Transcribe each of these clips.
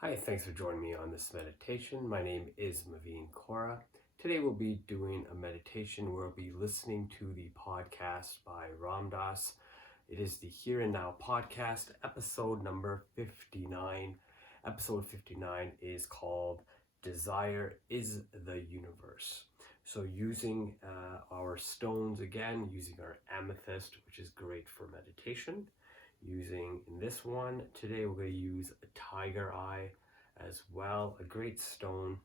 Hi, thanks for joining me on this meditation. My name is Maveen Kaura. Today we'll be doing a meditation where we'll be listening to the podcast by Ram Dass. It is the Here and Now podcast, episode number 59. Episode 59 is called Desire is the Universe. So using our stones again, using our amethyst, which is great for meditation. Using in this one today, we're going to use a tiger eye as well, a great stone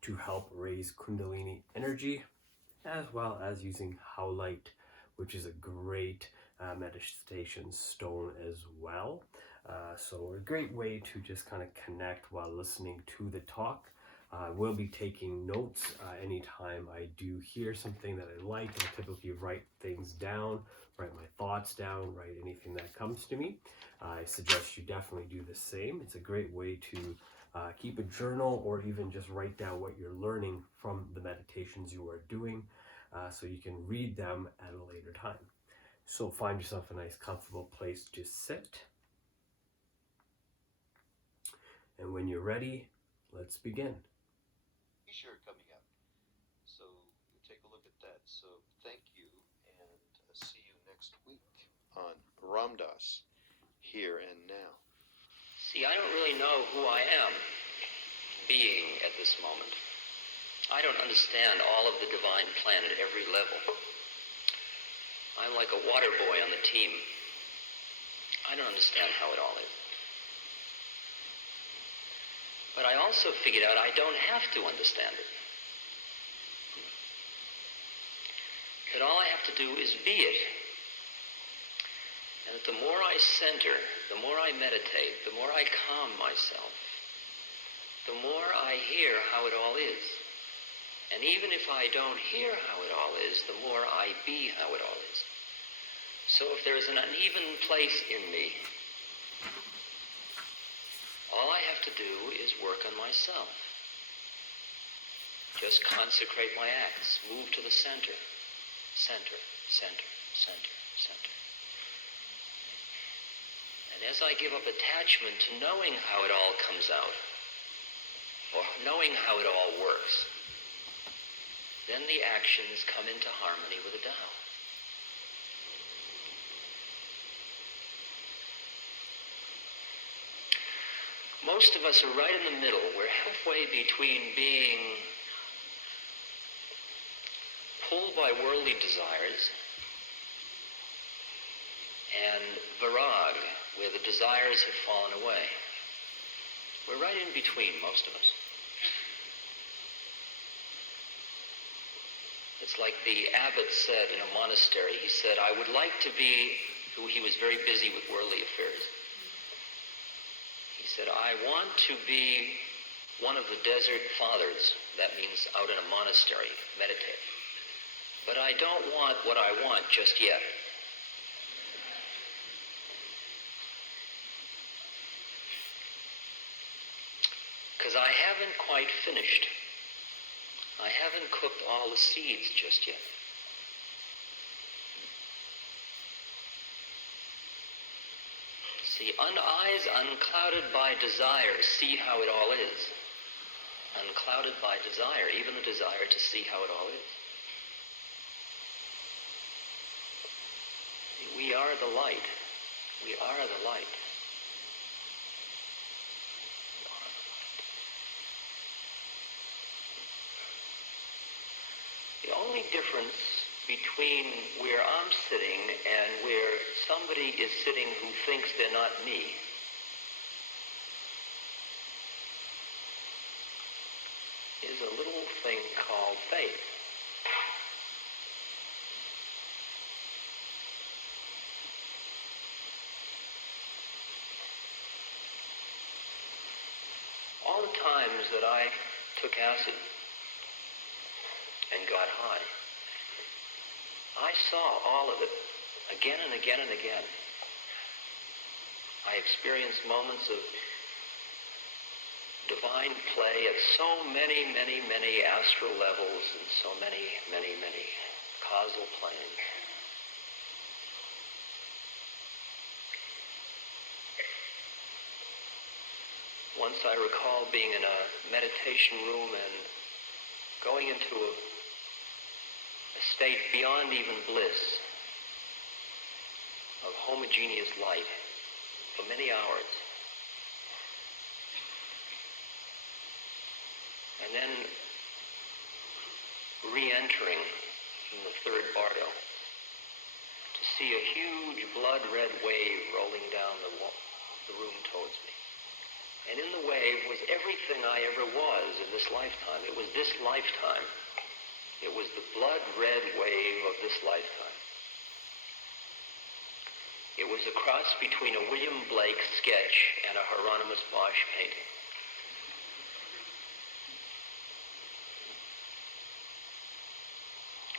to help raise Kundalini energy, as well as using howlite, which is a great meditation stone as well. So a great way to just kind of connect while listening to the talk. I will be taking notes anytime I do hear something that I like. I typically write things down, write my thoughts down, write anything that comes to me. I suggest you definitely do the same. It's a great way to keep a journal or even just write down what you're learning from the meditations you are doing so you can read them at a later time. So find yourself a nice comfortable place to sit. And when you're ready, let's begin. T-shirt coming up, so you take a look at that. So thank you, and see you next week on Ram Dass, Here and Now. See, I don't really know who I am being at this moment. I don't understand all of the divine plan at every level. I'm like a water boy on the team. I don't understand how it all is. But I also figured out I don't have to understand it. That all I have to do is be it. And that the more I center, the more I meditate, the more I calm myself, the more I hear how it all is. And even if I don't hear how it all is, the more I be how it all is. So if there is an uneven place in me, all I have to do is work on myself. Just consecrate my acts, move to the center, center, center, center, center. And as I give up attachment to knowing how it all comes out, or knowing how it all works, then the actions come into harmony with the Tao. Most of us are right in the middle. We're halfway between being pulled by worldly desires and virag, where the desires have fallen away. We're right in between, most of us. It's like the abbot said in a monastery. He said, I would like to be, he was very busy with worldly affairs. He said, I want to be one of the desert fathers. That means out in a monastery, meditate. But I don't want what I want just yet. Because I haven't quite finished. I haven't cooked all the seeds just yet. See, eyes unclouded by desire see how it all is. Unclouded by desire, even the desire to see how it all is. We are the light. We are the light. We are the light. The only difference between where I'm sitting and where somebody is sitting who thinks they're not me is a little thing called faith. All the times that I took acid and got high, I saw all of it again and again and again. I experienced moments of divine play at so many, many, many astral levels and so many, many, many causal planes. Once I recall being in a meditation room and going into a state beyond even bliss of homogeneous light for many hours. And then re-entering from the third bardo to see a huge blood-red wave rolling down the room towards me. And in the wave was everything I ever was in this lifetime. It was this lifetime. It was the blood-red wave of this lifetime. It was a cross between a William Blake sketch and a Hieronymus Bosch painting.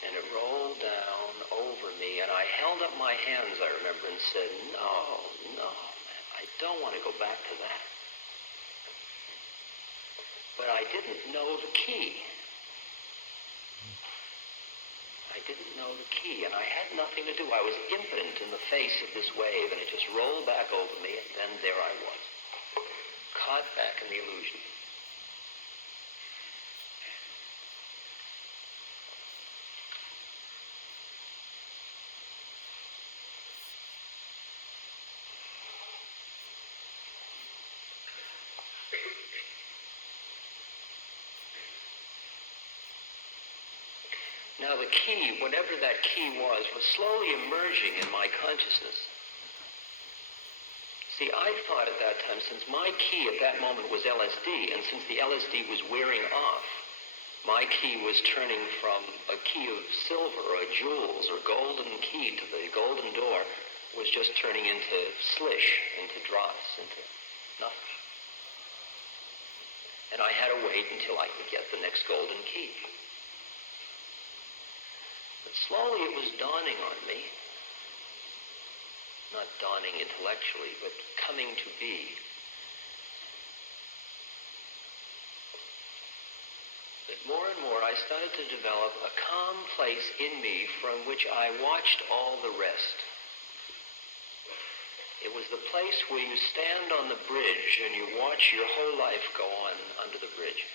And it rolled down over me, and I held up my hands, I remember, and said, no, man, I don't want to go back to that. But I didn't know the key. I didn't know the key, and I had nothing to do. I was impotent in the face of this wave, and it just rolled back over me, and then there I was, caught back in the illusion. Now the key, whatever that key was slowly emerging in my consciousness. See, I thought at that time, since my key at that moment was LSD, and since the LSD was wearing off, my key was turning from a key of silver or jewels or golden key to the golden door, was just turning into slish, into drops, into nothing. And I had to wait until I could get the next golden key. But slowly it was dawning on me, not dawning intellectually, but coming to be, that more and more I started to develop a calm place in me from which I watched all the rest. It was the place where you stand on the bridge and you watch your whole life go on under the bridge.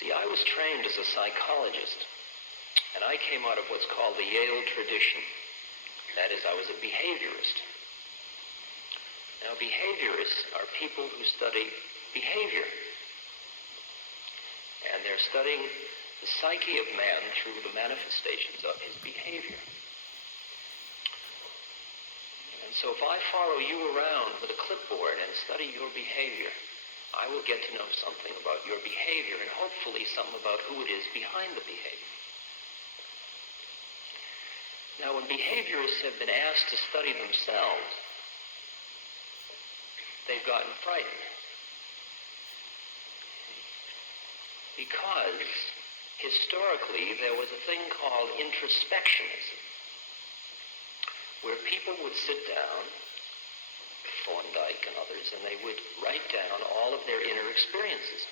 See, I was trained as a psychologist, and I came out of what's called the Yale tradition. That is, I was a behaviorist. Now, behaviorists are people who study behavior, and they're studying the psyche of man through the manifestations of his behavior. And so if I follow you around with a clipboard and study your behavior, I will get to know something about your behavior and hopefully something about who it is behind the behavior. Now, when behaviorists have been asked to study themselves, they've gotten frightened. Because historically there was a thing called introspectionism, where people would sit down, Thorndike and others, and they would write down all of their inner experiences.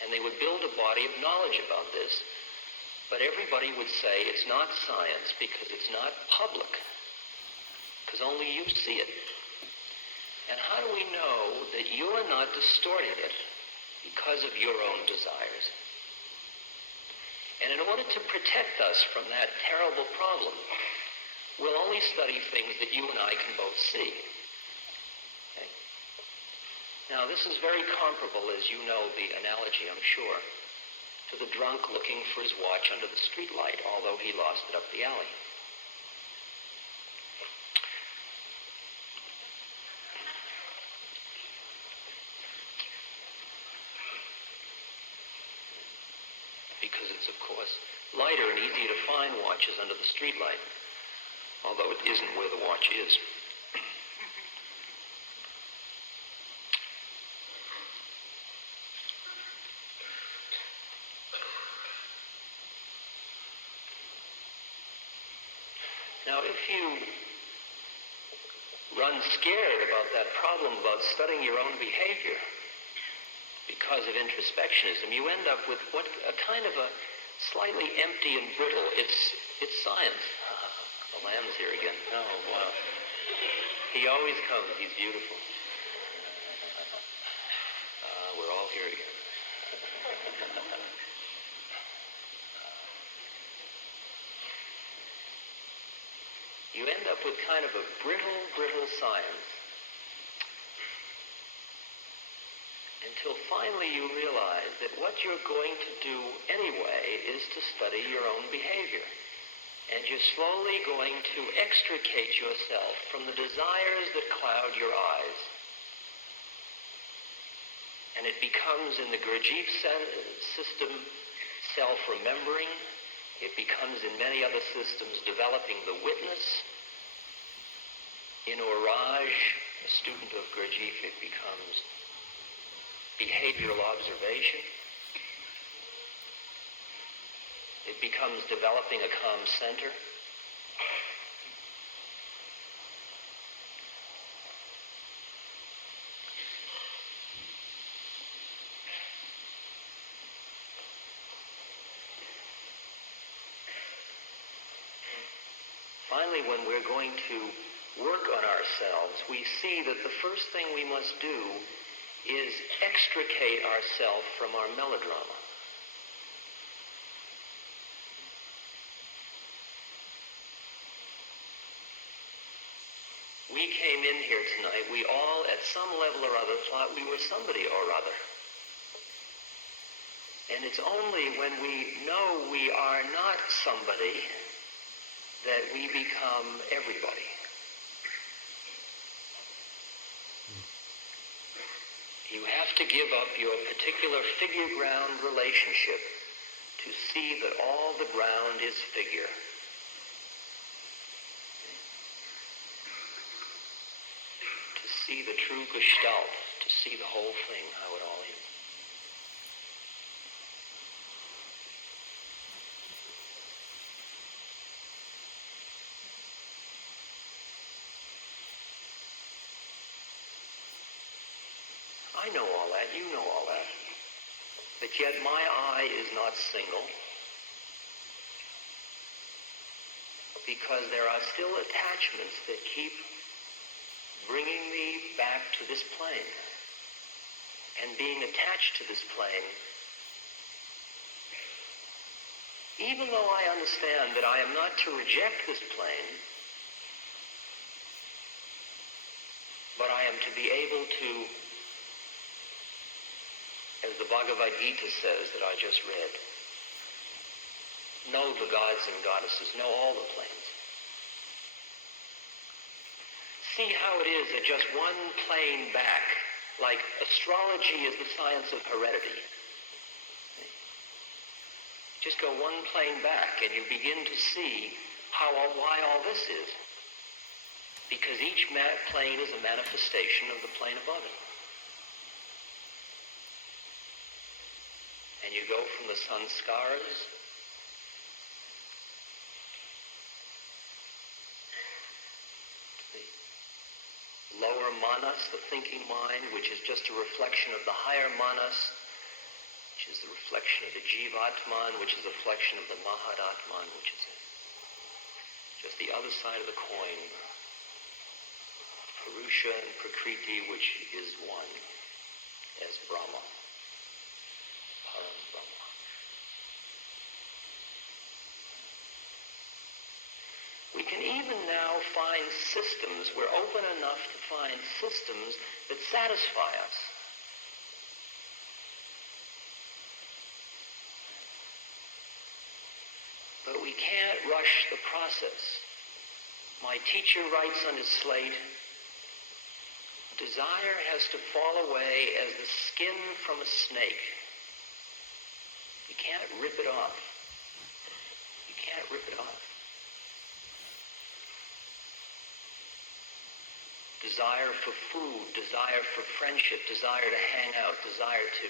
And they would build a body of knowledge about this, but everybody would say it's not science because it's not public, because only you see it. And how do we know that you're not distorting it because of your own desires? And in order to protect us from that terrible problem, we'll only study things that you and I can both see. Now, this is very comparable, as you know the analogy, I'm sure, to the drunk looking for his watch under the streetlight, although he lost it up the alley. Because it's, of course, lighter and easier to find watches under the streetlight, although it isn't where the watch is. Now, if you run scared about that problem about studying your own behavior, because of introspectionism, you end up with what a kind of a slightly empty and brittle. It's science. The lamb's here again. Oh, wow. He always comes. He's beautiful. We're all here again. You end up with kind of a brittle science until finally you realize that what you're going to do anyway is to study your own behavior. And you're slowly going to extricate yourself from the desires that cloud your eyes. And it becomes, in the Gurdjieff system, self-remembering. It becomes, in many other systems, developing the witness. In Orage, a student of Gurdjieff, it becomes behavioral observation. It becomes developing a calm center. Finally, when we're going to work on ourselves, we see that the first thing we must do is extricate ourselves from our melodrama. We came in here tonight, we all at some level or other thought we were somebody or other. And it's only when we know we are not somebody that we become everybody. You have to give up your particular figure-ground relationship to see that all the ground is figure. To see the true Gestalt, to see the whole thing, how it all is. I know all that, you know all that. But yet my eye is not single, because there are still attachments that keep bringing me back to this plane. And being attached to this plane, even though I understand that I am not to reject this plane, but I am to be able to, as the Bhagavad Gita says that I just read, know the gods and goddesses, know all the planes. See how it is that just one plane back, like astrology is the science of heredity. Just go one plane back and you begin to see why all this is. Because each plane is a manifestation of the plane above it. And you go from the sanskaras to the lower manas, the thinking mind, which is just a reflection of the higher manas, which is the reflection of the jivatman, which is a reflection of the mahadatman, which is just the other side of the coin. Purusha and Prakriti, which is one, as Brahma. We can even now find systems, we're open enough to find systems that satisfy us. But we can't rush the process. My teacher writes on his slate, desire has to fall away as the skin from a snake. You can't rip it off. You can't rip it off. Desire for food, desire for friendship, desire to hang out, desire to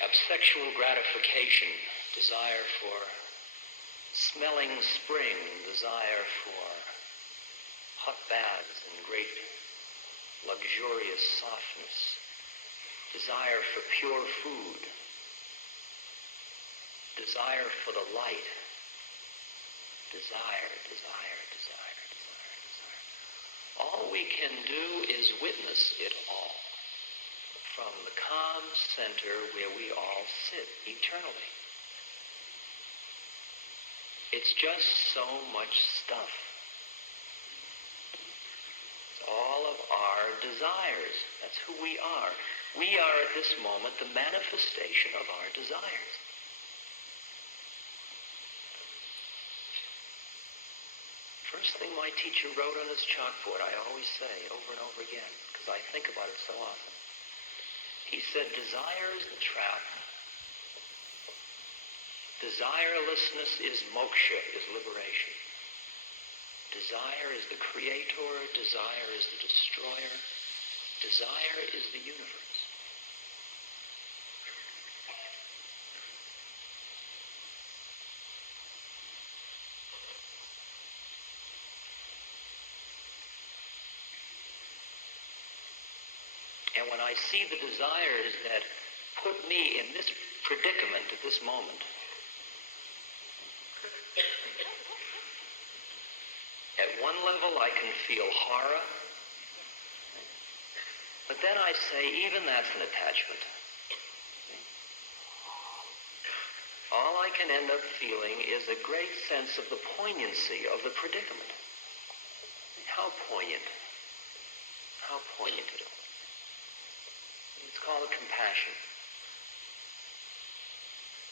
have sexual gratification, desire for smelling spring, desire for hot baths and great luxurious softness. desire for pure food, desire for the light, desire, desire, desire, desire, desire. All we can do is witness it all from the calm center where we all sit eternally. It's just so much stuff. It's all of our desires. That's who we are. We are at this moment the manifestation of our desires. First thing my teacher wrote on his chalkboard, I always say over and over again, because I think about it so often. He said, desire is the trap. Desirelessness is moksha, is liberation. Desire is the creator. Desire is the destroyer. Desire is the universe. And when I see the desires that put me in this predicament at this moment, at one level I can feel horror, but then I say even that's an attachment. All I can end up feeling is a great sense of the poignancy of the predicament. How poignant. How poignant it is. It's called compassion.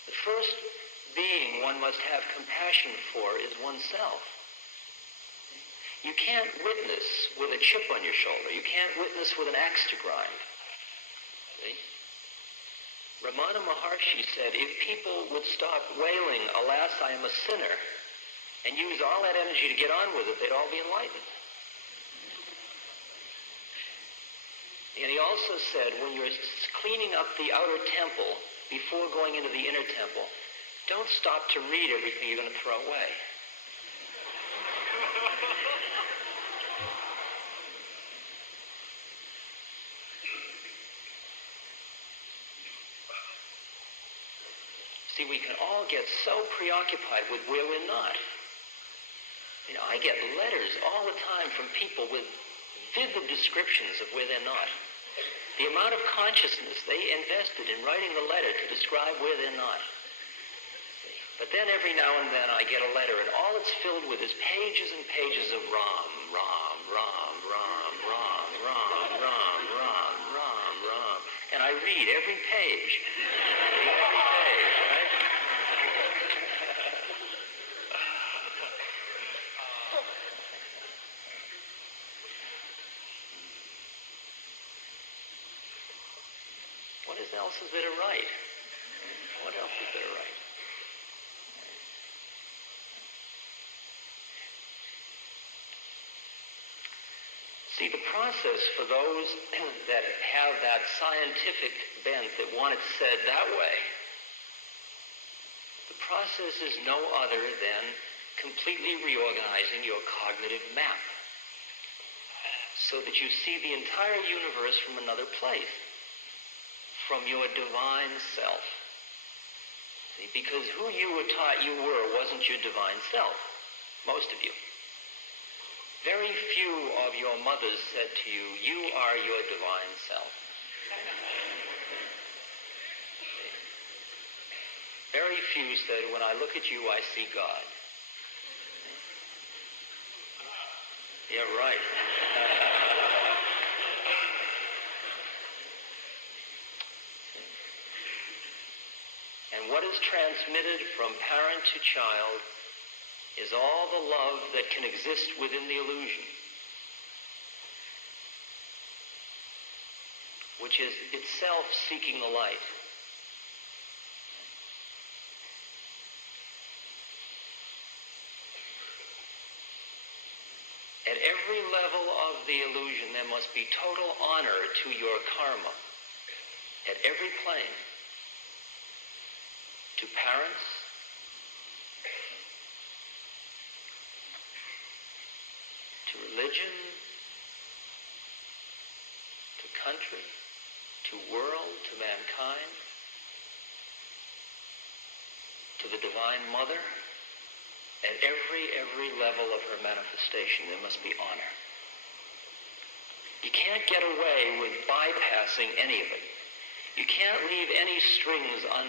The first being one must have compassion for is oneself. You can't witness with a chip on your shoulder. You can't witness with an axe to grind. See? Ramana Maharshi said, if people would stop wailing, alas, I am a sinner, and use all that energy to get on with it, they'd all be enlightened. And he also said, when you're cleaning up the outer temple before going into the inner temple, don't stop to read everything you're going to throw away. See, we can all get so preoccupied with where we're not. You know, I get letters all the time from people with vivid descriptions of where they're not. The amount of consciousness they invested in writing the letter to describe where they're not. But then every now and then I get a letter and all it's filled with is pages and pages of Ram, Ram, Ram, Ram, Ram, Ram, Ram, Ram, Ram, Ram. And I read every page. Every page, right? What else is there to write? What else is there to write? See, the process for those that have that scientific bent that want it said that way, the process is no other than completely reorganizing your cognitive map so that you see the entire universe from another place, from your divine self. See, because who you were taught you were wasn't your divine self, most of you. Very few of your mothers said to you, you are your divine self. Very few said, when I look at you, I see God. Yeah, right. And what is transmitted from parent to child is all the love that can exist within the illusion, which is itself seeking the light. At every level of the illusion, there must be total honor to your karma. At every plane. To parents, to religion, to country, to world, to mankind, to the Divine Mother. At every level of her manifestation, there must be honor. You can't get away with bypassing any of it. You can't leave any strings on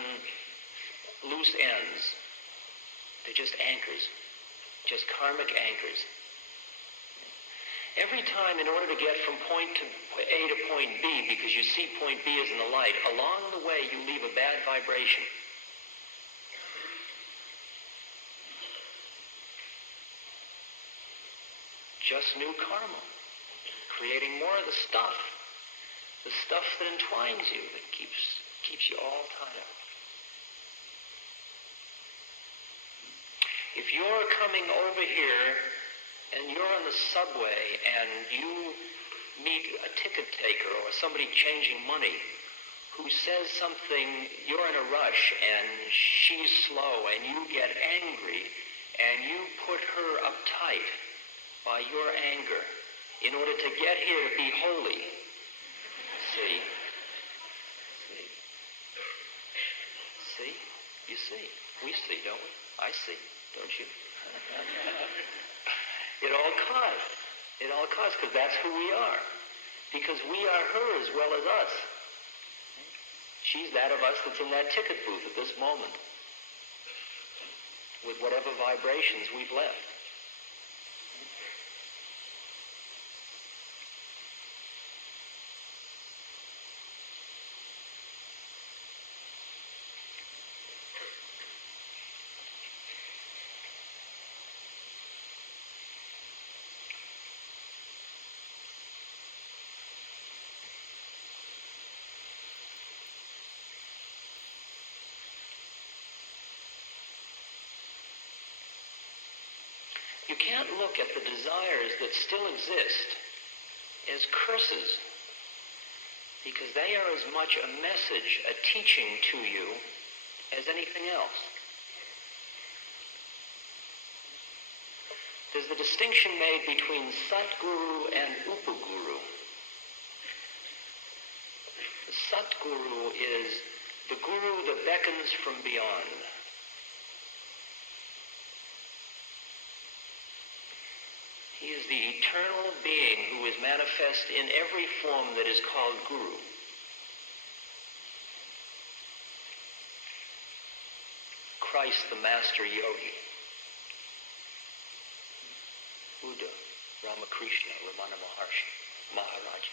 loose ends. They're just anchors, just karmic anchors. Every time, in order to get from point A to point B, because you see point B as in the light, along the way you leave a bad vibration. Just new karma, creating more of the stuff that entwines you, that keeps you all tied up. If you're coming over here and you're on the subway and you meet a ticket taker or somebody changing money who says something, you're in a rush and she's slow and you get angry and you put her uptight by your anger in order to get here to be holy. See? You see? We see, don't we? I see, don't you? It all caused, because that's who we are. Because we are her as well as us. She's that of us that's in that ticket booth at this moment, with whatever vibrations we've left. You can't look at the desires that still exist as curses, because they are as much a message, a teaching to you, as anything else. There's the distinction made between Satguru and Upuguru. The Satguru is the guru that beckons from beyond. He is the eternal being who is manifest in every form that is called Guru. Christ, the Master Yogi. Buddha, Ramakrishna, Ramana Maharshi, Maharaj.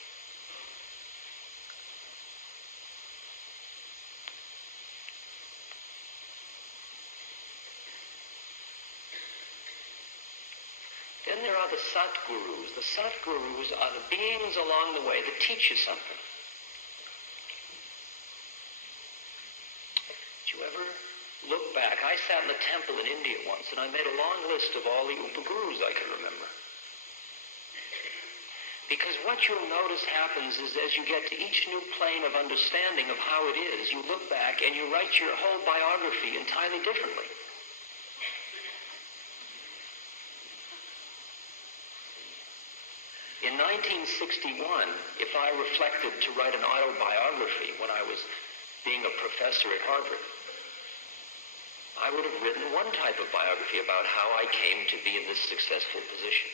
Then there are the Satgurus. The Satgurus are the beings along the way that teach you something. Did you ever look back? I sat in the temple in India once and I made a long list of all the Upugurus I could remember. Because what you'll notice happens is as you get to each new plane of understanding of how it is, you look back and you write your whole biography entirely differently. In 1961, if I reflected to write an autobiography when I was being a professor at Harvard, I would have written one type of biography about how I came to be in this successful position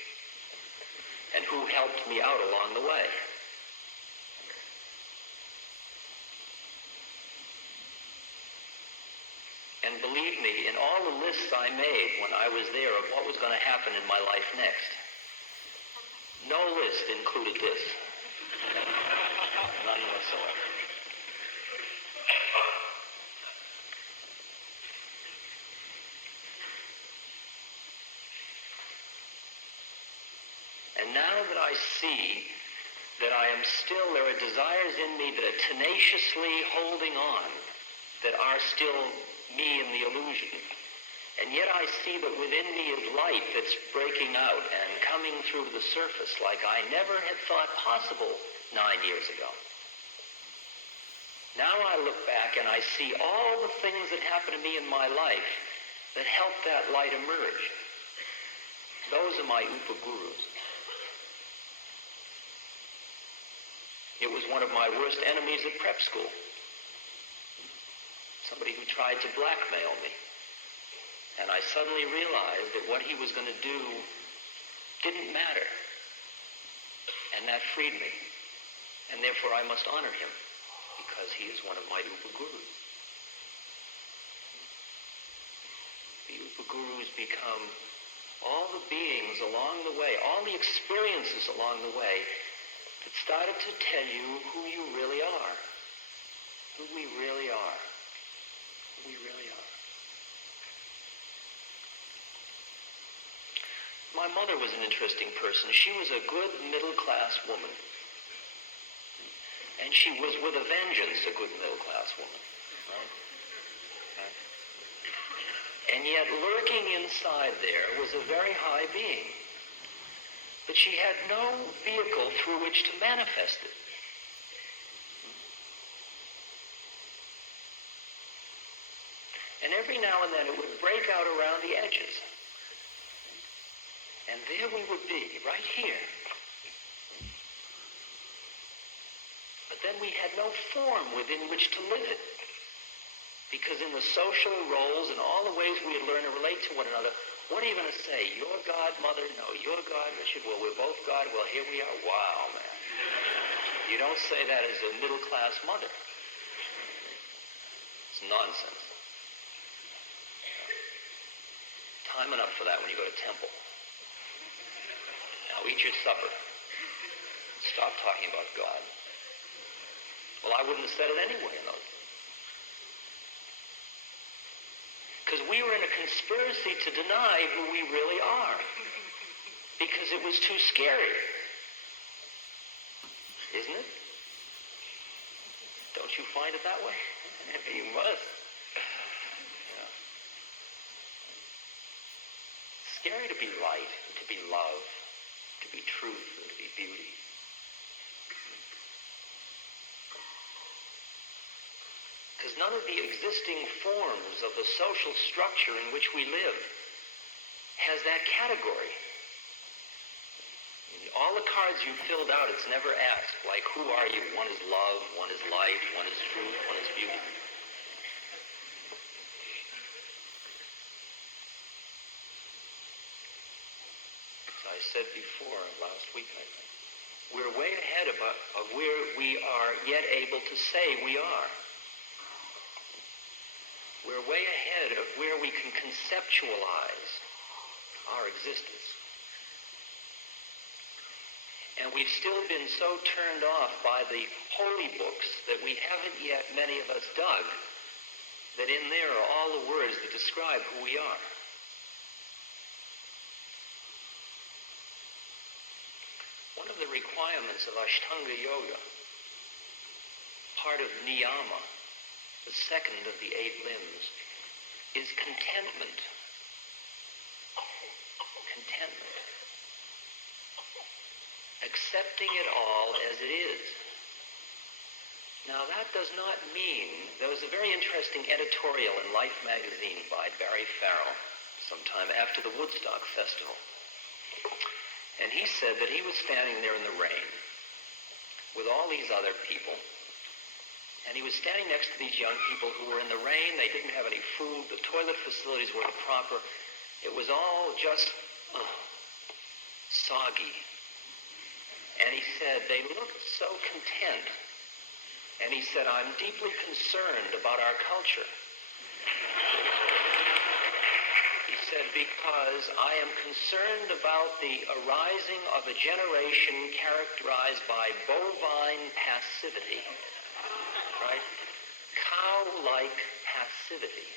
and who helped me out along the way. And believe me, in all the lists I made when I was there of what was going to happen in my life next, no list included this. None whatsoever. And now that I see that there are desires in me that are tenaciously holding on, that are still me in the illusion, and yet I see that within me is light that's breaking out and coming through the surface like I never had thought possible 9 years ago. Now I look back and I see all the things that happened to me in my life that helped that light emerge. Those are my Upagurus. It was one of my worst enemies at prep school. Somebody who tried to blackmail me. And I suddenly realized that what he was going to do didn't matter. And that freed me. And therefore I must honor him, because he is one of my Upugurus. The Upugurus become all the beings along the way, all the experiences along the way that started to tell you who you really are. Who we really are. Who we really are. My mother was an interesting person. She was a good middle-class woman. And she was with a vengeance a good middle-class woman. Right? Right? And yet lurking inside there was a very high being. But she had no vehicle through which to manifest it. And every now and then it would break out around the edges. And there we would be, right here. But then we had no form within which to live it. Because in the social roles and all the ways we had learned to relate to one another, what are you going to say? You're God, Mother? No, you're God, Richard? Well, we're both God. Well, here we are. Wow, man. You don't say that as a middle-class mother. It's nonsense. Time enough for that when you go to temple. Now eat your supper. Stop talking about God. Well, I wouldn't have said it anyway in those days. Because we were in a conspiracy to deny who we really are. Because it was too scary. Isn't it? Don't you find it that way? You must. Yeah. It's scary to be light, to be love, to be truth, and to be beauty. Because none of the existing forms of the social structure in which we live has that category. All the cards you filled out, it's never asked, like, who are you? One is love, one is life, one is truth, one is beauty. As I said before, last week, I think, we're way ahead of where we are yet able to say we are. We're way ahead of where we can conceptualize our existence. And we've still been so turned off by the holy books that we haven't yet, many of us, dug that in there are all the words that describe who we are. One of the requirements of Ashtanga Yoga, part of niyama, the second of the 8 limbs, is contentment. Contentment. Accepting it all as it is. Now that does not mean, there was a very interesting editorial in Life magazine by Barry Farrell sometime after the Woodstock Festival. And he said that he was standing there in the rain with all these other people. And he was standing next to these young people who were in the rain. They didn't have any food. The toilet facilities weren't proper. It was all just soggy. And he said, they looked so content. And he said, I'm deeply concerned about our culture. He said, because I am concerned about the arising of a generation characterized by bovine passivity. Right? Cow-like passivity.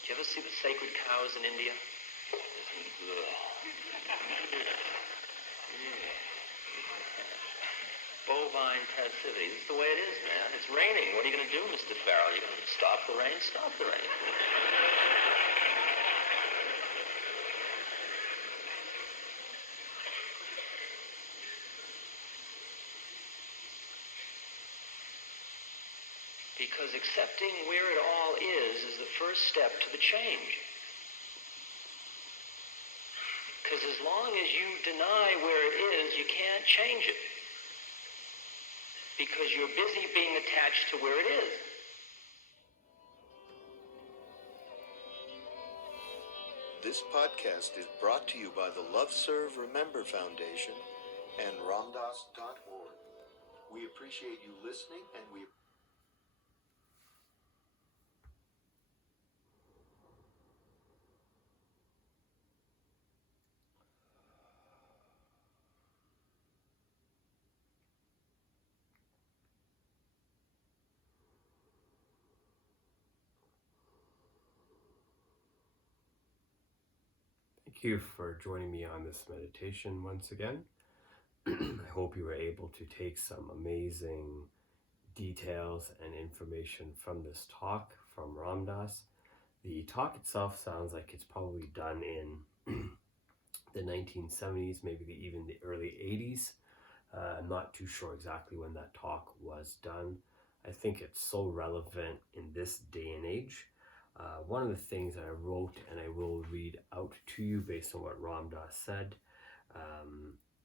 Do you ever see the sacred cows in India? Bovine passivity. This is the way it is, man. It's raining. What are you going to do, Mr. Farrell? You're going to stop the rain? Stop the rain. Because accepting where it all is the first step to the change. Because as long as you deny where it is, you can't change it. because you're busy being attached to where it is. This podcast is brought to you by the Love Serve Remember Foundation and ramdas.org. We appreciate you listening, and we Thank you for joining me on this meditation once again. I hope you were able to take some amazing details and information from this talk from Ramdas. The talk itself sounds like it's probably done in the 1970s, maybe even the early 80s. I'm not too sure exactly when that talk was done. I think it's so relevant in this day and age. One of the things that I wrote, and I will read out to you based on what Ramdas said.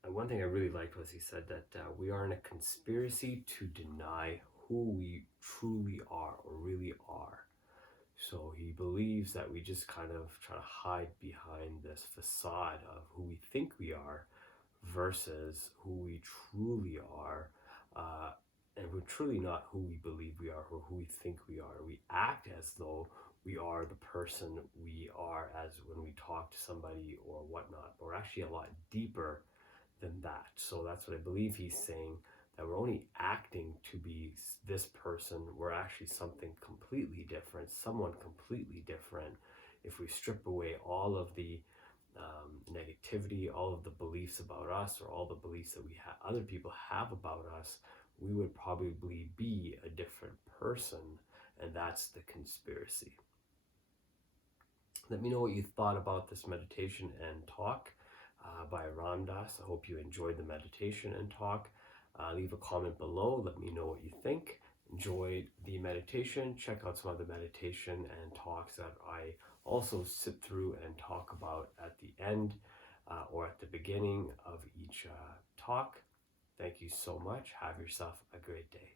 One thing I really liked was he said that we are in a conspiracy to deny who we truly are or really are. So he believes that we just kind of try to hide behind this facade of who we think we are versus who we truly are. And we're truly not who we believe we are or who we think we are. We act as though we are the person we are as when we talk to somebody or whatnot. But we're actually a lot deeper than that. So that's what I believe he's saying, that we're only acting to be this person. We're actually something completely different, someone completely different. If we strip away all of the negativity, all of the beliefs about us, or all the beliefs that other people have about us, we would probably be a different person, and that's the conspiracy. Let me know what you thought about this meditation and talk by Ramdas. I hope you enjoyed the meditation and talk. Leave a comment below. Let me know what you think. Enjoyed the meditation. Check out some other meditation and talks that I also sit through and talk about at the end or at the beginning of each talk. Thank you so much. Have yourself a great day.